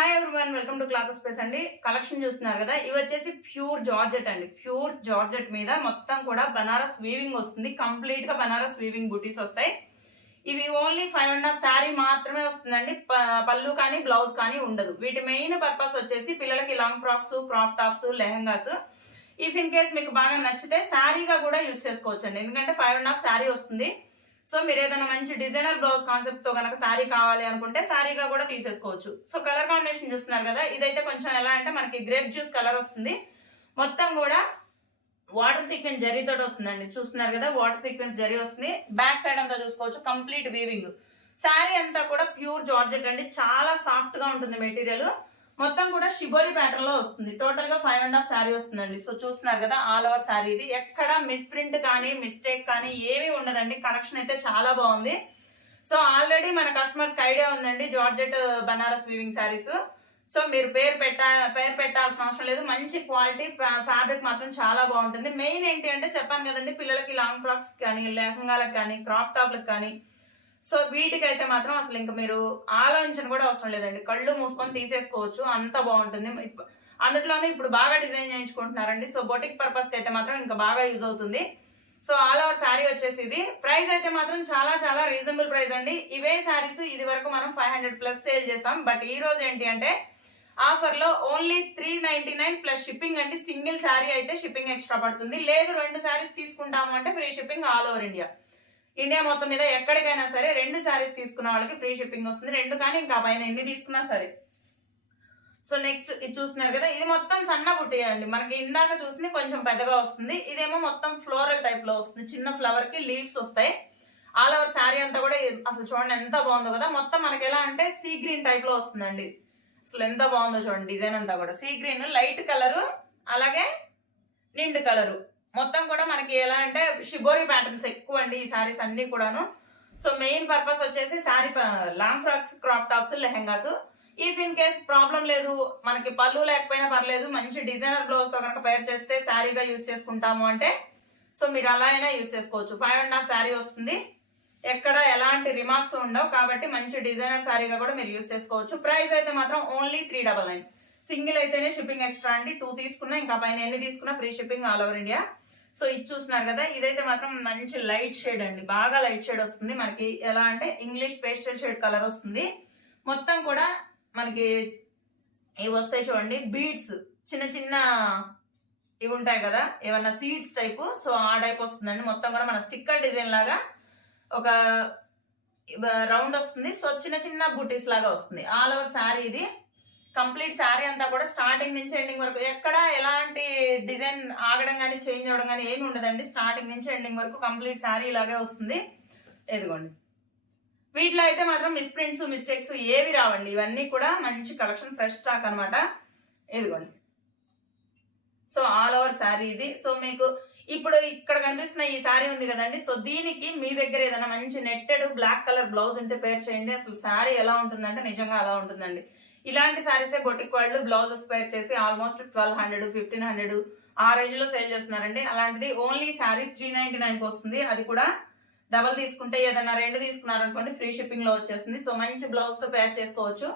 Hi everyone welcome to cloth space అండి. Collection చూస్తున్నారు కదా. ఇవి వచ్చేసి ప్యూర్ జార్జెట్ అండి. ప్యూర్ జార్జెట్ మీద మొత్తం కూడా బనారస్ వీవింగ్ వస్తుంది. కంప్లీట్గా బనారస్ వీవింగ్ బుటీస్ వస్తాయి. ఇవి only five and half saree మాత్రమే వస్తుందండి. ప- పళ్ళు కానీ బ్లౌజ్ కానీ ఉండదు. వీటి మెయిన్ పర్పస్ వచ్చేసి పిల్లలకి long frocks crop tops lehengas. If in case మీకు బాగా నచ్చితే శారీగా కూడా యూస్ చేసుకోవచ్చు అండి ఎందుకంటే ఫైవ్ అండ్ హాఫ్ శారీ వస్తుంది. సో మీరు ఏదైనా మంచి డిజైనర్ బ్లౌజ్ కాన్సెప్ట్తో కనుక శారీ కావాలి అనుకుంటే శారీగా కూడా తీసేసుకోవచ్చు. సో కలర్ కాంబినేషన్ చూస్తున్నారు కదా ఇదైతే కొంచెం ఎలా అంటే మనకి గ్రేప్ జ్యూస్ కలర్ వస్తుంది. మొత్తం కూడా వాటర్ సీక్వెన్స్ జరీతో వస్తుందండి. చూస్తున్నారు కదా వాటర్ సీక్వెన్స్ జరీ వస్తుంది. బ్యాక్ సైడ్ అంతా చూసుకోవచ్చు కంప్లీట్ వీవింగ్ శారీ అంతా కూడా ప్యూర్ జార్జెట్ అండి. చాలా సాఫ్ట్గా ఉంటుంది మెటీరియల్ మొత్తం కూడా షిబోరి ప్యాటర్న్లో వస్తుంది. టోటల్గా ఫైవ్ అండ్ హాఫ్ శారీ వస్తుందండి. సో చూస్తున్నారు కదా ఆల్ ఓవర్ శారీ ఇది. ఎక్కడ మిస్ప్రింట్ కానీ మిస్టేక్ కానీ ఏమీ ఉండదండి. కలెక్షన్ అయితే చాలా బాగుంది. సో ఆల్రెడీ మన కస్టమర్స్కి ఐడియా ఉందండి georgette Banaras weaving sarees so మీరు పేరు పెట్టా పేరు పెట్టాల్సిన అవసరం లేదు. మంచి క్వాలిటీ ఫ్యాబ్రిక్ మాత్రం చాలా బాగుంటుంది. మెయిన్ ఏంటి అంటే చెప్పాను కదండి పిల్లలకి లాంగ్ ఫ్రాక్స్ కానీ లెహంగాలకు కానీ క్రాప్ టాప్లకు కానీ సో వీటికైతే మాత్రం అసలు ఇంకా మీరు ఆలోచన కూడా అవసరం లేదండి. కళ్ళు మూసుకొని తీసేసుకోవచ్చు అంత బాగుంటుంది. అందులోనే ఇప్పుడు బాగా డిజైన్ చేయించుకుంటున్నారండి. సో బొటిక్ పర్పస్కి అయితే మాత్రం ఇంకా బాగా యూజ్ అవుతుంది. సో ఆల్ ఓవర్ శారీ వచ్చేసి ఇది. ప్రైస్ అయితే మాత్రం చాలా చాలా రీజనబుల్ ప్రైస్ అండి. ఇవే శారీస్ ఇది వరకు మనం ఫైవ్ హండ్రెడ్ ప్లస్ సేల్ చేసాం. బట్ ఈ రోజు ఏంటి అంటే ఆఫర్లో only three ninety nine plus shipping అంటే సింగిల్ శారీ అయితే షిప్పింగ్ ఎక్స్ట్రా పడుతుంది. లేదు రెండు శారీస్ తీసుకుంటాము అంటే free shipping all over India. India మొత్తం మీద ఎక్కడికైనా సరే రెండు శారీస్ తీసుకున్న వాళ్ళకి ఫ్రీ షిప్పింగ్ వస్తుంది. రెండు కానీ ఇంకా పైన ఎన్ని తీసుకున్నా సరే. సో నెక్స్ట్ ఇది చూస్తున్నారు కదా ఇది మొత్తం సన్న బుట్టి అండి. మనకి ఇందాక చూసింది కొంచెం పెద్దగా వస్తుంది. ఇదేమో మొత్తం ఫ్లోరల్ టైప్లో వస్తుంది. చిన్న ఫ్లవర్కి లీవ్స్ వస్తాయి. ఆల్ ఓవర్ శారీ అంతా కూడా అసలు చూడండి ఎంత బాగుందో కదా. మొత్తం మనకి ఎలా అంటే సీ గ్రీన్ టైప్లో వస్తుందండి. అసలు ఎంత బాగుందో చూడండి డిజైన్ అంతా కూడా. సీ గ్రీన్ లైట్ కలరు అలాగే నిండు కలరు మొత్తం కూడా మనకి ఎలా అంటే షిబోరి ప్యాటర్న్స్ ఎక్కువ అండి ఈ సారీస్ అన్ని కూడాను. సో మెయిన్ పర్పస్ వచ్చేసి saree long frocks crop tops lehengas if in case problem లేదు మనకి పళ్ళు లేకపోయినా పర్లేదు మంచి డిజైనర్ బ్లౌజ్తో కనుక పేర్ చేస్తే శారీగా యూస్ చేసుకుంటాము అంటే సో మీరు అలా అయినా యూస్ చేసుకోవచ్చు. ఫైవ్ అండ్ హాఫ్ శారీ వస్తుంది. ఎక్కడ ఎలాంటి రిమార్క్స్ ఉండవు కాబట్టి మంచి డిజైనర్ శారీగా కూడా మీరు యూస్ చేసుకోవచ్చు. ప్రైస్ అయితే మాత్రం only three double nine single అయితేనే షిప్పింగ్ ఎక్స్ట్రా అండి. టూ తీసుకున్నా ఇంకా పైన ఎన్ని తీసుకున్నా free shipping all over India so ఇది చూస్తున్నారు కదా ఇదైతే మాత్రం మంచి లైట్ షేడ్ అండి. బాగా లైట్ షేడ్ వస్తుంది. మనకి ఎలా అంటే ఇంగ్లీష్ పేస్టల్ షేడ్ కలర్ వస్తుంది. మొత్తం కూడా మనకి ఇవి వస్తాయి చూడండి. బీడ్స్ చిన్న చిన్న ఇవి ఉంటాయి కదా ఏమన్నా సీడ్స్ టైపు సో ఆ టైప్ వస్తుందండి. మొత్తం కూడా మన స్టిక్కర్ డిజైన్ లాగా ఒక రౌండ్ వస్తుంది. సో చిన్న చిన్న బుటీస్ లాగా వస్తుంది. ఆల్ ఓవర్ శారీ ఇది. కంప్లీట్ శారీ అంతా కూడా స్టార్టింగ్ నుంచి ఎండింగ్ వరకు ఎక్కడ ఎలాంటి డిజైన్ ఆగడం కానీ చేంజ్ అవ్వడం కానీ ఏమి ఉండదండి. స్టార్టింగ్ నుంచి ఎండింగ్ వరకు కంప్లీట్ శారీ ఇలాగే వస్తుంది. ఎదిగోండి వీటిలో అయితే మాత్రం మిస్ప్రింట్స్ మిస్టేక్స్ ఏవి రావండి. ఇవన్నీ కూడా మంచి కలెక్షన్ ఫ్రెష్ స్టాక్ అనమాట ఇదిగోండి. సో ఆల్ ఓవర్ శారీ ఇది. సో మీకు ఇప్పుడు ఇక్కడ కనిపిస్తున్న ఈ శారీ ఉంది కదండి. సో దీనికి మీ దగ్గర ఏదైనా మంచి నెట్టెడ్ బ్లాక్ కలర్ బ్లౌజ్ ఉంటే పేర్ చేయండి. అసలు శారీ ఎలా ఉంటుందంటే నిజంగా అలా ఉంటుందండి. ఇలాంటి శారీసే బొటిక్ వాళ్ళు బ్లౌజెస్ పేర్ చేసి almost twelve hundred fifteen hundred ఆ రేంజ్లో సేల్ చేస్తున్నారండి. అలాంటిది ఓన్లీ శారీ త్రీ నైన్టీ నైన్కి వస్తుంది. అది కూడా డబల్ తీసుకుంటే ఏదైనా రెండు తీసుకున్నారనుకోండి ఫ్రీ షిప్పింగ్లో వచ్చేస్తుంది. సో మంచి బ్లౌజ్తో పేర్ చేసుకోవచ్చు.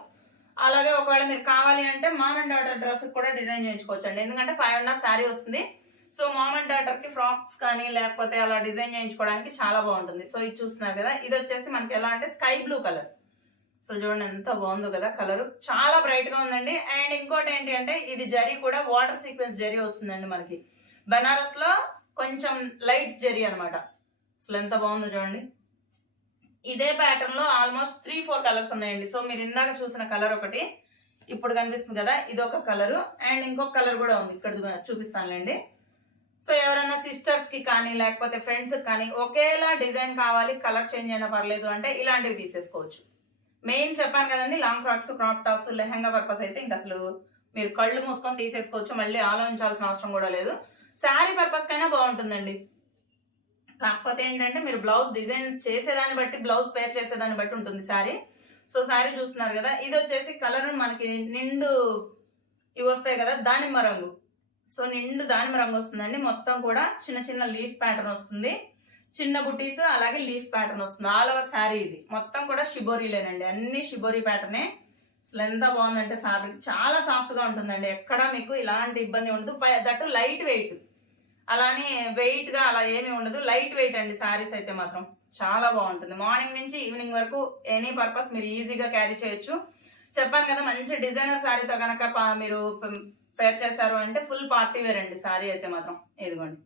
అలాగే ఒకవేళ మీరు కావాలి అంటే మామ్ అండ్ డాటర్ డ్రెస్ కూడా డిజైన్ చేయించుకోవచ్చు అండి ఎందుకంటే ఫైవ్ అండ్ హాఫ్ శారీ వస్తుంది. సో మామ్ అండ్ డాటర్కి ఫ్రాక్స్ కానీ లేకపోతే అలా డిజైన్ చేయించుకోవడానికి చాలా బాగుంటుంది. సో ఇది చూస్తున్నారు కదా. ఇది వచ్చేసి మనకి ఎలా అంటే స్కై బ్లూ కలర్ సో చూడండి ఎంత బాగుందో కదా కలర్. చాలా బ్రైట్గా ఉందండి. అండ్ ఇంకోటి ఏంటి అంటే ఇది జరీ కూడా వాటర్ సీక్వెన్స్ జరీ వస్తుందండి మనకి. బనారస్లో కొంచెం లైట్ జరీ అనమాట అసలు ఎంత బాగుందో చూడండి. ఇదే ప్యాటర్న్లో ఆల్మోస్ట్ త్రీ ఫోర్ కలర్స్ ఉన్నాయండి. సో మీరు ఇందాక చూసిన కలర్ ఒకటి ఇప్పుడు కనిపిస్తుంది కదా ఇది ఒక కలర్ అండ్ ఇంకొక కలర్ కూడా ఉంది. ఇక్కడ చూపిస్తానులేండి. సో ఎవరైనా సిస్టర్స్కి కానీ లేకపోతే ఫ్రెండ్స్ కానీ ఒకేలా డిజైన్ కావాలి కలర్ చేంజ్ అయినా పర్లేదు అంటే ఇలాంటివి తీసేసుకోవచ్చు. మెయిన్ చెప్పాను కదండి long frocks crop tops lehenga purpose అయితే ఇంకా అసలు మీరు కళ్ళు మూసుకొని తీసేసుకోవచ్చు మళ్ళీ ఆలోచించాల్సిన అవసరం కూడా లేదు. శారీ పర్పస్ కైనా బాగుంటుందండి. కాకపోతే ఏంటంటే మీరు బ్లౌజ్ డిజైన్ చేసేదాన్ని బట్టి బ్లౌజ్ పేర్ చేసేదాన్ని బట్టి ఉంటుంది శారీ. సో శారీ చూస్తున్నారు కదా ఇది వచ్చేసి కలర్ మనకి నిండు ఇవి వస్తాయి కదా దానిమ్మ రంగు. సో నిండు దానిమ్మ రంగు వస్తుందండి. మొత్తం కూడా చిన్న చిన్న లీఫ్ ప్యాటర్న్ వస్తుంది. చిన్న బుటీస్ అలాగే లీఫ్ ప్యాటర్న్ వస్తుంది. ఆల్ ఓవర్ శారీ ఇది. మొత్తం కూడా షిబోరీలేనండి. అన్ని షిబోరీ ప్యాటర్నే. అసలు ఎంత బాగుందంటే ఫ్యాబ్రిక్. చాలా సాఫ్ట్గా ఉంటుందండి. ఎక్కడ మీకు ఇలాంటి ఇబ్బంది ఉండదు. That light weight. అలానే వెయిట్గా అలా ఏమీ ఉండదు. లైట్ వెయిట్ అండి సారీస్ అయితే మాత్రం. చాలా బాగుంటుంది. మార్నింగ్ నుంచి ఈవినింగ్ వరకు ఎనీ పర్పస్ మీరు ఈజీగా క్యారీ చేయొచ్చు. చెప్పాను కదా మంచి డిజైనర్ శారీతో కనుక పా- మీరు పేర్ చేశారు అంటే ఫుల్ పార్టీ వేర్ అండి. శారీ అయితే మాత్రం. ఇదిగోండి.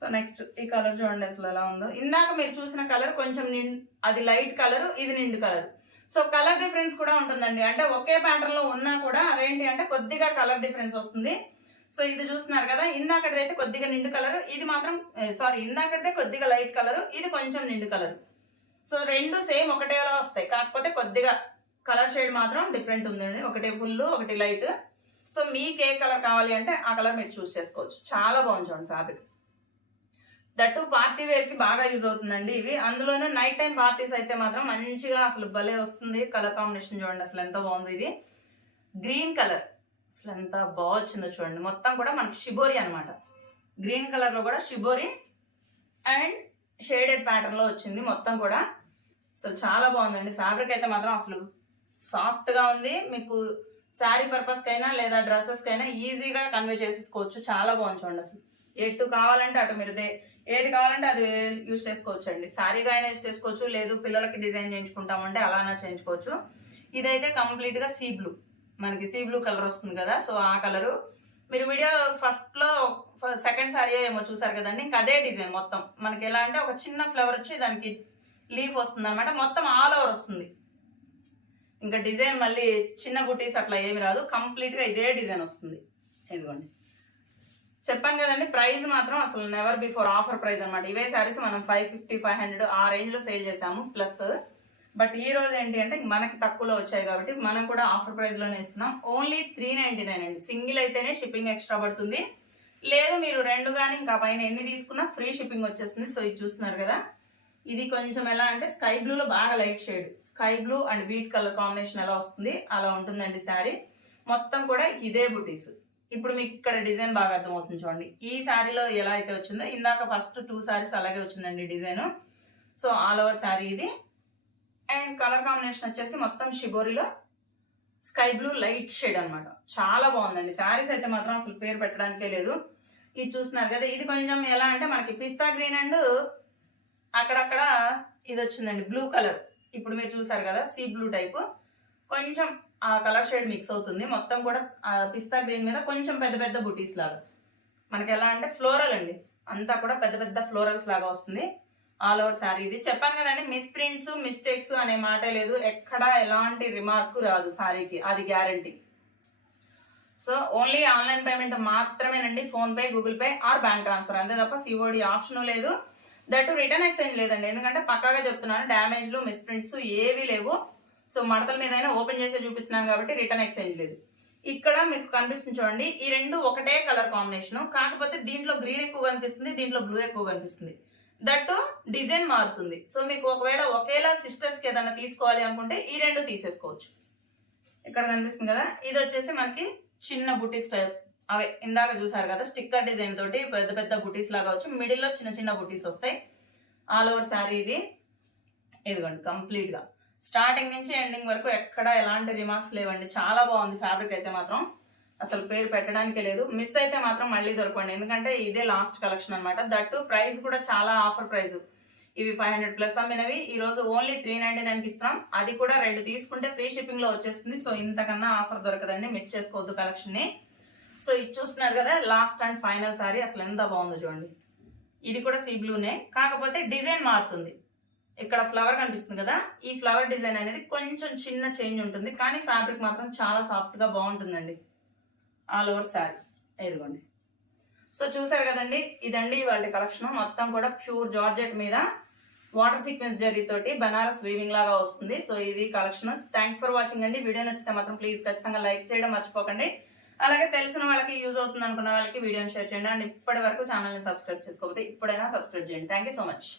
సో నెక్స్ట్ ఈ కలర్ చూడండి అసలు ఎలా ఉందో. ఇందాక మీరు చూసిన కలర్ కొంచెం నిండు అది లైట్ కలర్ ఇది నిండు కలర్ సో కలర్ డిఫరెన్స్ కూడా ఉంటుందండి. అంటే ఒకే ప్యాటర్న్లో ఉన్నా కూడా అవేంటి అంటే కొద్దిగా కలర్ డిఫరెన్స్ వస్తుంది. సో ఇది చూస్తున్నారు కదా ఇందాకటిదైతే కొద్దిగా నిండు కలర్ ఇది మాత్రం సారీ ఇందాకడితే కొద్దిగా లైట్ కలర్ ఇది కొంచెం నిండు కలర్ సో రెండు సేమ్ ఒకటేలా వస్తాయి. కాకపోతే కొద్దిగా కలర్ షేడ్ మాత్రం డిఫరెంట్ ఉందండి. ఒకటి ఫుల్ ఒకటి లైట్ సో మీకు ఏ కలర్ కావాలి అంటే ఆ కలర్ మీరు చూస్ చేసుకోవచ్చు. చాలా బాగుంది చూడండి ఫ్యాబ్రిక్ దట్టు పార్టీ వేర్కి బాగా యూజ్ అవుతుందండి ఇవి. అందులోనే నైట్ టైం పార్టీస్ అయితే మాత్రం మంచిగా అసలు భలే వస్తుంది. కలర్ కాంబినేషన్ చూడండి అసలు ఎంత బాగుంది ఇది. Green colour. అసలు ఎంత బాగా వచ్చిందో చూడండి. మొత్తం కూడా మనకి షిబోరి అనమాట గ్రీన్ కలర్లో కూడా షిబోరి అండ్ షేడెడ్ ప్యాటర్న్లో వచ్చింది మొత్తం కూడా. అసలు చాలా బాగుందండి. ఫ్యాబ్రిక్ అయితే మాత్రం అసలు సాఫ్ట్గా ఉంది. మీకు శారీ పర్పస్ కైనా లేదా డ్రెస్సెస్ కైనా ఈజీగా కన్వే చేసేసుకోవచ్చు. చాలా బాగుంది చూడండి అసలు. ఎటు కావాలంటే అటు మీరుదే. ఏది కావాలంటే అది యూజ్ చేసుకోవచ్చు అండి శారీగా అయినా యూజ్ చేసుకోవచ్చు లేదు పిల్లలకి డిజైన్ చేయించుకుంటామంటే అలానే చేయించుకోవచ్చు. ఇదైతే కంప్లీట్గా సీ బ్లూ. మనకి సీ బ్లూ కలర్ వస్తుంది కదా సో ఆ కలరు. మీరు వీడియో ఫస్ట్లో సెకండ్ సారీ ఏమో చూసారు కదండి ఇంకా అదే డిజైన్ మొత్తం. మనకి ఎలా అంటే ఒక చిన్న ఫ్లవర్ వచ్చి దానికి లీఫ్ వస్తుంది అనమాట మొత్తం ఆల్ ఓవర్ వస్తుంది. ఇంకా డిజైన్ మళ్ళీ చిన్న బుటీస్ అట్లా ఏమి రాదు. కంప్లీట్గా ఇదే డిజైన్ వస్తుంది. ఎందుకండి చెప్పాను కదండి ప్రైస్ మాత్రం అసలు నెవర్ బిఫోర్ ఆఫర్ ప్రైస్ అనమాట ఇవే శారీస్ మనం ఫైవ్ ఫిఫ్టీ ఫైవ్ హండ్రెడ్ ఆ రేంజ్లో సేల్ చేసాము ప్లస్ బట్ ఈ రోజు ఏంటి అంటే మనకి తక్కువలో వచ్చాయి కాబట్టి మనం కూడా ఆఫర్ ప్రైస్లోనే ఇస్తున్నాం. ఓన్లీ త్రీ నైన్టీ నైన్ అండి. సింగిల్ అయితేనే షిప్పింగ్ ఎక్స్ట్రా పడుతుంది. లేదు మీరు రెండు కానీ ఇంకా పైన ఎన్ని తీసుకున్నా ఫ్రీ షిప్పింగ్ వచ్చేస్తుంది. సో ఇది చూస్తున్నారు కదా. ఇది కొంచెం ఎలా అంటే స్కై బ్లూలో బాగా light shade sky blue and wheat colour combination ఎలా వస్తుంది? అలా ఉంటుందండి శారీ. మొత్తం కూడా ఇదే బుటీస్ ఇప్పుడు మీకు ఇక్కడ డిజైన్ బాగా అర్థమవుతుంది చూడండి. ఈ శారీలో ఎలా అయితే వచ్చిందో ఇందాక ఫస్ట్ టూ శారీస్ అలాగే వచ్చిందండి design. So all over saree ఇది. అండ్ కలర్ కాంబినేషన్ వచ్చేసి మొత్తం షిబోరిలో స్కై బ్లూ లైట్ షేడ్ అనమాట చాలా బాగుందండి. శారీస్ అయితే మాత్రం అసలు పేరు పెట్టడానికే లేదు. ఇది చూస్తున్నారు కదా ఇది కొంచెం ఎలా అంటే మనకి పిస్తా గ్రీన్ అండ్ అక్కడక్కడ ఇది వచ్చిందండి బ్లూ కలర్ ఇప్పుడు మీరు చూసారు కదా సీ బ్లూ టైప్ కొంచెం ఆ కలర్ షేడ్ మిక్స్ అవుతుంది. మొత్తం కూడా పిస్తా గ్రీన్ మీద కొంచెం పెద్ద పెద్ద బుటీస్ లాగా. మనకి ఎలా అంటే ఫ్లోరల్ అండి. అంతా కూడా పెద్ద పెద్ద ఫ్లోరల్స్ లాగా వస్తుంది. ఆల్ ఓవర్ శారీ ఇది. చెప్పాను కదండి మిస్ ప్రింట్స్ మిస్టేక్స్ అనే మాట లేదు. ఎక్కడ ఎలాంటి రిమార్క్ రాదు శారీకి అది guarantee so only online payment మాత్రమేనండి. PhonePe Google Pay or bank transfer అంతే తప్ప సిఓడి ఆప్షన్ లేదు. దట్ రిటర్న్ ఎక్స్చేంజ్ లేదండి. ఎందుకంటే పక్కాగా చెప్తున్నాను డ్యామేజ్లు మిస్ప్రింట్స్ ఏవి లేవు. సో మడతల మీద అయినా ఓపెన్ చేసి చూపిస్తున్నాం కాబట్టి రిటర్న్ ఎక్స్చేంజ్ లేదు. ఇక్కడ మీకు కనిపిస్తుంది చూడండి ఈ రెండు ఒకటే కలర్ కాంబినేషన్. కాకపోతే దీంట్లో గ్రీన్ ఎక్కువ కనిపిస్తుంది దీంట్లో బ్లూ ఎక్కువ కనిపిస్తుంది. దట్ డిజైన్ మారుతుంది. సో మీకు ఒకవేళ ఒకేలా సిస్టర్స్కి ఏదైనా తీసుకోవాలి అనుకుంటే ఈ రెండు తీసేసుకోవచ్చు. ఇక్కడ కనిపిస్తుంది కదా ఇది వచ్చేసి మనకి చిన్న బుటీస్ టైప్ అవే ఇందాక చూసారు కదా స్టిక్కర్ డిజైన్ తోటి పెద్ద పెద్ద బుటీస్ లాగా వచ్చి. మిడిల్లో చిన్న చిన్న బుటీస్ వస్తాయి. ఆల్ ఓవర్ శారీ ఇది. ఇదిగోండి కంప్లీట్గా. స్టార్టింగ్ నుంచి ఎండింగ్ వరకు ఎక్కడ ఎలాంటి రిమార్క్స్ లేవండి. చాలా బాగుంది ఫ్యాబ్రిక్ అయితే మాత్రం. అసలు పేరు పెట్టడానికే లేదు. మిస్ అయితే మాత్రం మళ్ళీ దొరకండి. ఎందుకంటే ఇదే లాస్ట్ కలెక్షన్ అన్నమాట. దట్టు ప్రైస్ కూడా చాలా ఆఫర్ ప్రైస్. ఇవి ఫైవ్ హండ్రెడ్ ప్లస్ అమ్మినవి. ఈ రోజు ఓన్లీ త్రీ నైన్టీ నైన్కి ఇస్తున్నాం. అది కూడా రెండు తీసుకుంటే ఫ్రీ షిప్పింగ్లో వచ్చేస్తుంది. సో ఇంతకన్నా ఆఫర్ దొరకదండి. మిస్ చేసుకోవద్దు కలెక్షన్ని సో ఇది చూస్తున్నారు కదా లాస్ట్ అండ్ ఫైనల్ సారీ. అసలు ఎంత బాగుందో చూడండి. ఇది కూడా సీ బ్లూనే. కాకపోతే డిజైన్ మారుతుంది. ఇక్కడ ఫ్లవర్ కనిపిస్తుంది కదా ఈ ఫ్లవర్ డిజైన్ అనేది కొంచెం చిన్న చేంజ్ ఉంటుంది కానీ ఫ్యాబ్రిక్ మాత్రం చాలా సాఫ్ట్గా బాగుంటుందండి. ఆల్ ఓవర్ శారీ ఇదిగోండి. సో చూసారు కదండి ఇదండి వాళ్ళ కలెక్షన్ మొత్తం కూడా ప్యూర్ జార్జెట్ మీద వాటర్ సీక్వెన్స్ జరీ తోటి బనారస్ వీవింగ్ లాగా వస్తుంది. సో ఇది కలెక్షన్ థ్యాంక్స్ ఫర్ వాచింగ్ అండి. వీడియో నచ్చితే మాత్రం ప్లీజ్ ఖచ్చితంగా లైక్ చేయడం మర్చిపోకండి. అలాగే తెలిసిన వాళ్ళకి యూజ్ అవుతుంది అనుకున్న వాళ్ళకి వీడియోని షేర్ చేయండి. అండ్ ఇప్పటి వరకు ఛానల్ని సబ్స్క్రైబ్ చేసుకోకపోతే ఇప్పుడైనా సబ్స్క్రైబ్ చేయండి. Thank you so much